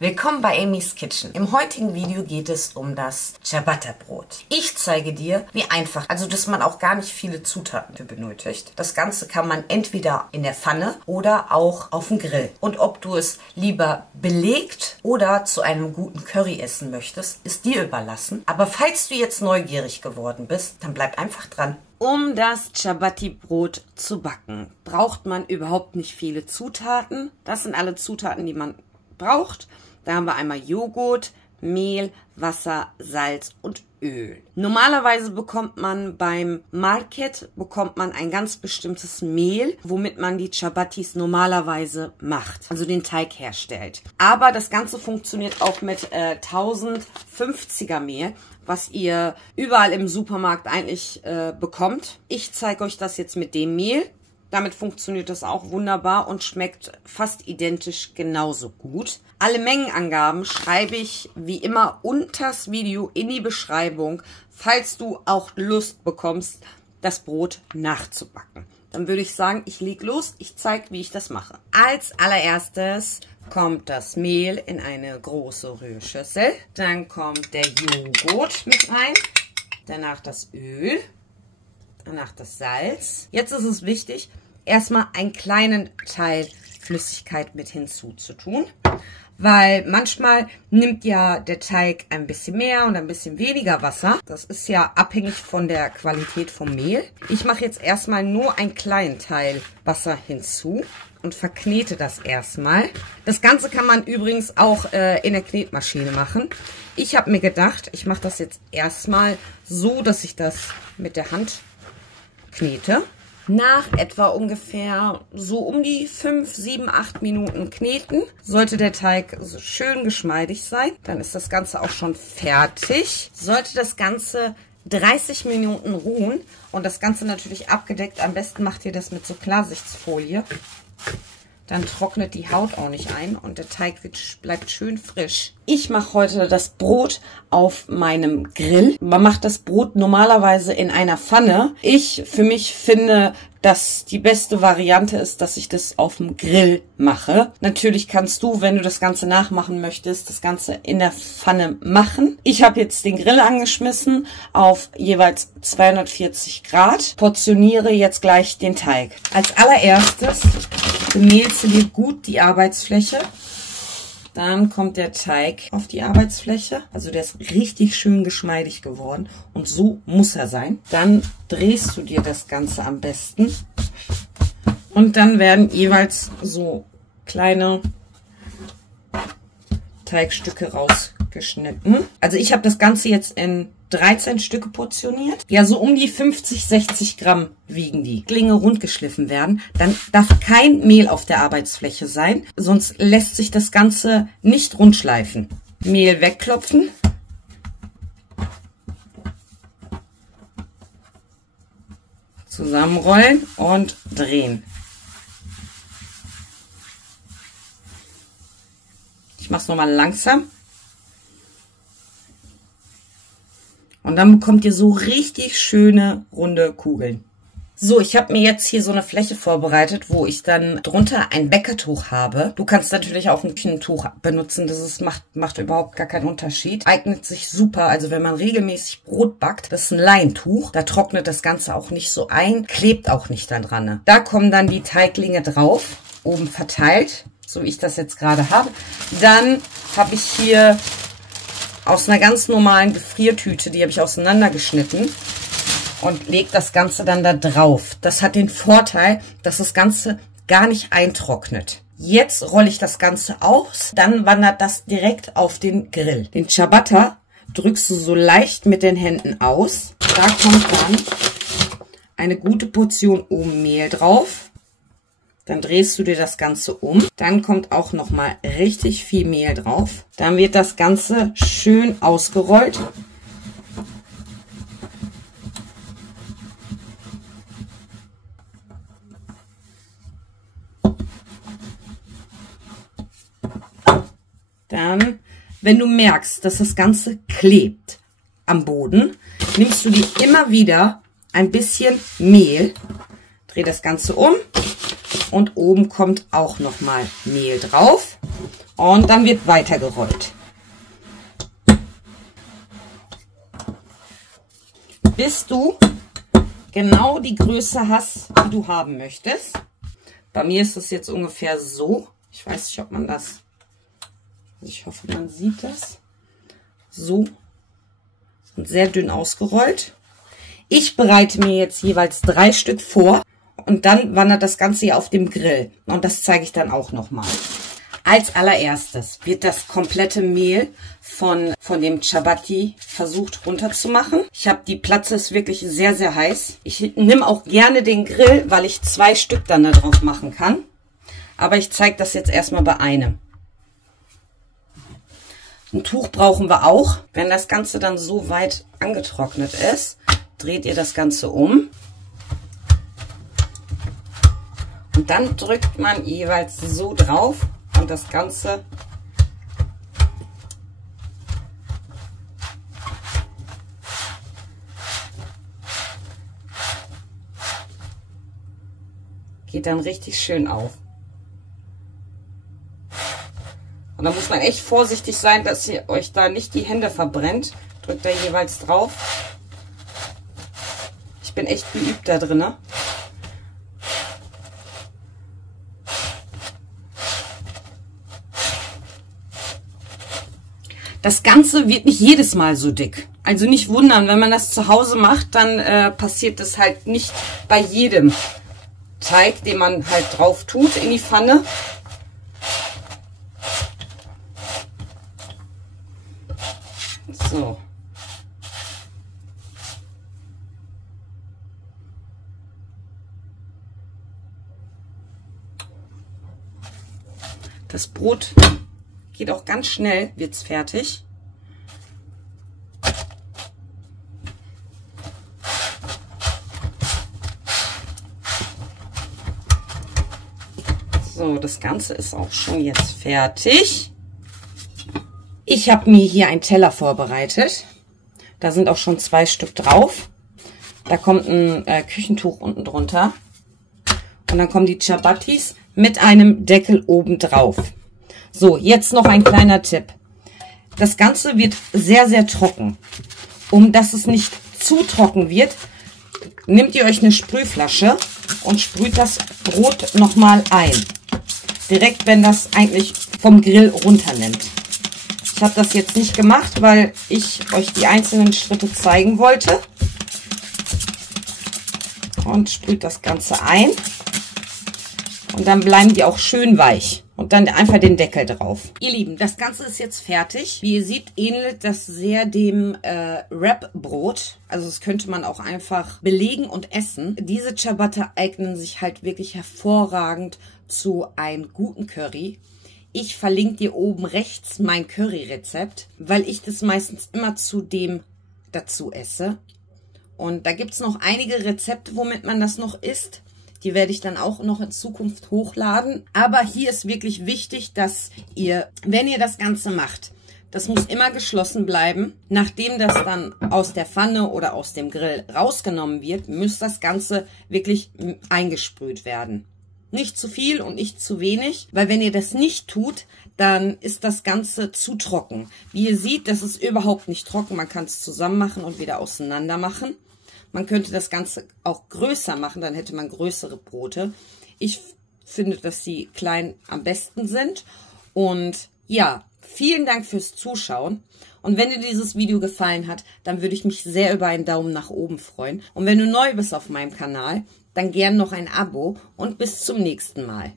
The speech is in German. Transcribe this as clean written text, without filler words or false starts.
Willkommen bei Amy's Kitchen. Im heutigen Video geht es um das Ciabatta-Brot. Ich zeige dir, wie einfach, also dass man auch gar nicht viele Zutaten für benötigt. Das Ganze kann man entweder in der Pfanne oder auch auf dem Grill. Und ob du es lieber belegt oder zu einem guten Curry essen möchtest, ist dir überlassen. Aber falls du jetzt neugierig geworden bist, dann bleib einfach dran. Um das Ciabatta-Brot zu backen, braucht man überhaupt nicht viele Zutaten. Das sind alle Zutaten, die man braucht. Da haben wir einmal Joghurt, Mehl, Wasser, Salz und Öl. Normalerweise bekommt man beim Market ein ganz bestimmtes Mehl, womit man die Ciabattis normalerweise macht, also den Teig herstellt. Aber das Ganze funktioniert auch mit 1050er Mehl, was ihr überall im Supermarkt eigentlich bekommt. Ich zeige euch das jetzt mit dem Mehl. Damit funktioniert das auch wunderbar und schmeckt fast identisch genauso gut. Alle Mengenangaben schreibe ich wie immer unter das Video in die Beschreibung, falls du auch Lust bekommst, das Brot nachzubacken. Dann würde ich sagen, ich leg los, ich zeige, wie ich das mache. Als allererstes kommt das Mehl in eine große Rührschüssel. Dann kommt der Joghurt mit rein, danach das Öl. Danach das Salz. Jetzt ist es wichtig, erstmal einen kleinen Teil Flüssigkeit mit hinzuzutun, weil manchmal nimmt ja der Teig ein bisschen mehr und ein bisschen weniger Wasser. Das ist ja abhängig von der Qualität vom Mehl. Ich mache jetzt erstmal nur einen kleinen Teil Wasser hinzu und verknete das erstmal. Das Ganze kann man übrigens auch in der Knetmaschine machen. Ich habe mir gedacht, ich mache das jetzt erstmal so, dass ich das mit der Hand knete. Nach etwa ungefähr so um die 5, 7, 8 Minuten kneten sollte der Teig so schön geschmeidig sein. Dann ist das Ganze auch schon fertig. Sollte das Ganze 30 Minuten ruhen und das Ganze natürlich abgedeckt. Am besten macht ihr das mit so Klarsichtfolie. Dann trocknet die Haut auch nicht ein und der Teig bleibt schön frisch. Ich mache heute das Brot auf meinem Grill. Man macht das Brot normalerweise in einer Pfanne. Ich für mich finde, dass die beste Variante ist, dass ich das auf dem Grill mache. Natürlich kannst du, wenn du das Ganze nachmachen möchtest, das Ganze in der Pfanne machen. Ich habe jetzt den Grill angeschmissen auf jeweils 240 Grad. Portioniere jetzt gleich den Teig. Als allererstes bemehlst du dir gut die Arbeitsfläche. Dann kommt der Teig auf die Arbeitsfläche. Also der ist richtig schön geschmeidig geworden. Und so muss er sein. Dann drehst du dir das Ganze am besten. Und dann werden jeweils so kleine Teigstücke rausgeschnitten. Also ich habe das Ganze jetzt in 13 Stücke portioniert. Ja, so um die 50, 60 Gramm wiegen die. Klinge rund geschliffen werden. Dann darf kein Mehl auf der Arbeitsfläche sein, sonst lässt sich das Ganze nicht rund schleifen. Mehl wegklopfen. Zusammenrollen und drehen. Ich mache es nochmal langsam. Und dann bekommt ihr so richtig schöne, runde Kugeln. So, ich habe mir jetzt hier so eine Fläche vorbereitet, wo ich dann drunter ein Bäckertuch habe. Du kannst natürlich auch ein Küchentuch benutzen, macht überhaupt gar keinen Unterschied. Eignet sich super, also wenn man regelmäßig Brot backt, das ist ein Leintuch. Da trocknet das Ganze auch nicht so ein, klebt auch nicht da dran. Da kommen dann die Teiglinge drauf, oben verteilt, so wie ich das jetzt gerade habe. Dann habe ich hier aus einer ganz normalen Gefriertüte, die habe ich auseinandergeschnitten und lege das Ganze dann da drauf. Das hat den Vorteil, dass das Ganze gar nicht eintrocknet. Jetzt rolle ich das Ganze aus, dann wandert das direkt auf den Grill. Den Ciabatta drückst du so leicht mit den Händen aus. Da kommt dann eine gute Portion oben Mehl drauf. Dann drehst du dir das Ganze um. Dann kommt auch nochmal richtig viel Mehl drauf. Dann wird das Ganze schön ausgerollt. Dann, wenn du merkst, dass das Ganze klebt am Boden, nimmst du dir immer wieder ein bisschen Mehl, dreh das Ganze um Und oben kommt auch nochmal Mehl drauf. Und dann wird weitergerollt. Bis du genau die Größe hast, die du haben möchtest. Bei mir ist es jetzt ungefähr so. Ich weiß nicht, ob man das... Ich hoffe, man sieht das. So. Und sehr dünn ausgerollt. Ich bereite mir jetzt jeweils 3 Stück vor. Und dann wandert das Ganze hier auf dem Grill. Und das zeige ich dann auch nochmal. Als allererstes wird das komplette Mehl von dem Chapati versucht runterzumachen. Die Platte ist wirklich sehr, sehr heiß. Ich nehme auch gerne den Grill, weil ich 2 Stück dann da drauf machen kann. Aber ich zeige das jetzt erstmal bei einem. Ein Tuch brauchen wir auch. Wenn das Ganze dann so weit angetrocknet ist, dreht ihr das Ganze um. Und dann drückt man jeweils so drauf. Und das Ganze geht dann richtig schön auf. Und da muss man echt vorsichtig sein, dass ihr euch da nicht die Hände verbrennt. Drückt da jeweils drauf. Ich bin echt geübt da drin, ne? Das Ganze wird nicht jedes Mal so dick. Also nicht wundern, wenn man das zu Hause macht, dann passiert das halt nicht bei jedem Teig, den man halt drauf tut in die Pfanne. So. Das Brot geht auch ganz schnell, wird's fertig. So, das Ganze ist auch schon jetzt fertig. Ich habe mir hier einen Teller vorbereitet. Da sind auch schon 2 Stück drauf. Da kommt ein Küchentuch unten drunter. Und dann kommen die Chapatis mit einem Deckel oben drauf. So, jetzt noch ein kleiner Tipp. Das Ganze wird sehr, sehr trocken. Um dass es nicht zu trocken wird, nehmt ihr euch eine Sprühflasche und sprüht das Brot nochmal ein. Direkt, wenn das eigentlich vom Grill runternimmt. Ich habe das jetzt nicht gemacht, weil ich euch die einzelnen Schritte zeigen wollte. Und sprüht das Ganze ein. Und dann bleiben die auch schön weich. Und dann einfach den Deckel drauf. Ihr Lieben, das Ganze ist jetzt fertig. Wie ihr seht, ähnelt das sehr dem Wrap-Brot. Also das könnte man auch einfach belegen und essen. Diese Ciabatta eignen sich halt wirklich hervorragend zu einem guten Curry. Ich verlinke dir oben rechts mein Curry-Rezept, weil ich das meistens immer zu dem dazu esse. Und da gibt es noch einige Rezepte, womit man das noch isst. Die werde ich dann auch noch in Zukunft hochladen. Aber hier ist wirklich wichtig, dass ihr, wenn ihr das Ganze macht, das muss immer geschlossen bleiben. Nachdem das dann aus der Pfanne oder aus dem Grill rausgenommen wird, muss das Ganze wirklich eingesprüht werden. Nicht zu viel und nicht zu wenig, weil wenn ihr das nicht tut, dann ist das Ganze zu trocken. Wie ihr seht, das ist überhaupt nicht trocken. Man kann es zusammen machen und wieder auseinander machen. Man könnte das Ganze auch größer machen, dann hätte man größere Brote. Ich finde, dass die klein am besten sind. Und ja, vielen Dank fürs Zuschauen. Und wenn dir dieses Video gefallen hat, dann würde ich mich sehr über einen Daumen nach oben freuen. Und wenn du neu bist auf meinem Kanal, dann gern noch ein Abo und bis zum nächsten Mal.